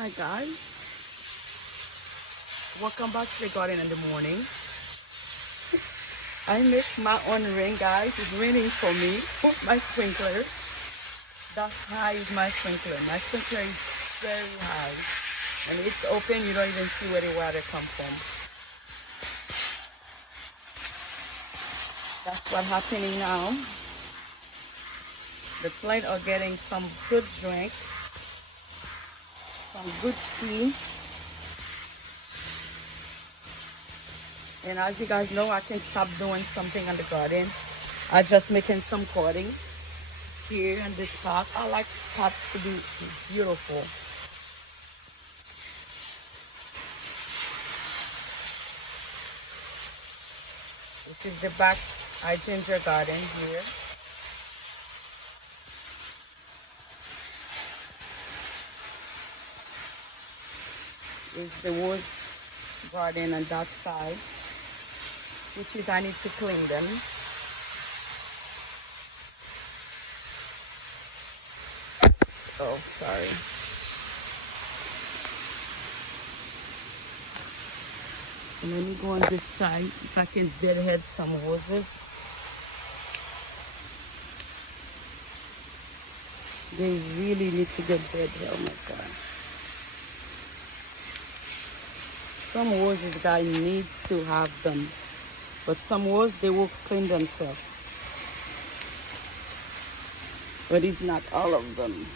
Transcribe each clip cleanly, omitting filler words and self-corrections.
Hi guys, welcome back to the garden in the morning. I missed my own rain, guys. It's raining for me. My sprinkler. That's high is my sprinkler. My sprinkler is very high. And it's open, you don't even see where the water comes from. That's what's happening now. The plants are getting some good drink, some good tea. And as you guys know, I can stop doing something on the garden. I just making some cutting here in this pot. I like this pot to be beautiful. This is the back ginger garden here. Is the rose garden on that side, which is I need to clean them. Oh, sorry. And let me go on this side if I can deadhead some roses. They really need to get deadhead. Oh my God. Some roses guy needs to have them, but some roses they will clean themselves. But it's not all of them.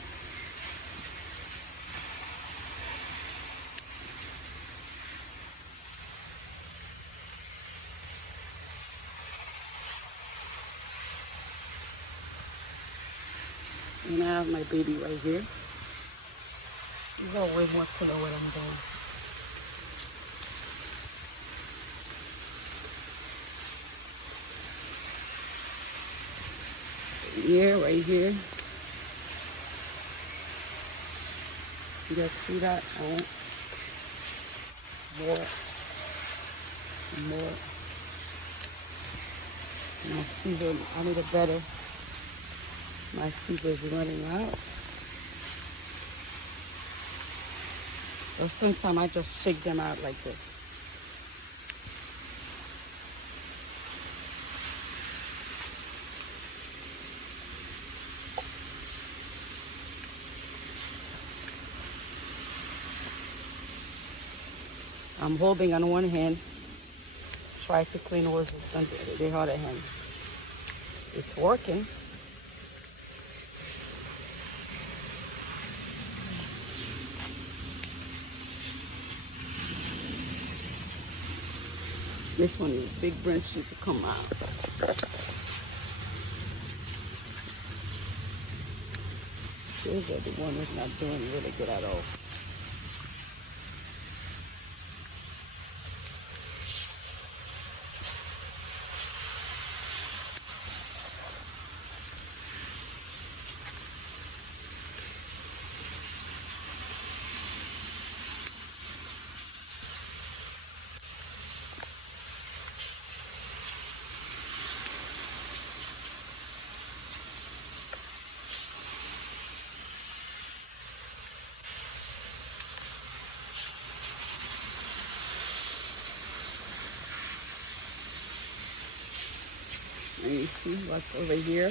And I have my baby right here. You always want to know what I'm doing. Yeah, right here. You guys see that? I want more. My scissors, I need a better. My scissors running out. Or sometimes I just shake them out like this. I'm holding on one hand, try to clean roses on the other hand. It's working. This one is big branch need to come out. Those are the one that's not doing really good at all. And you see what's over here?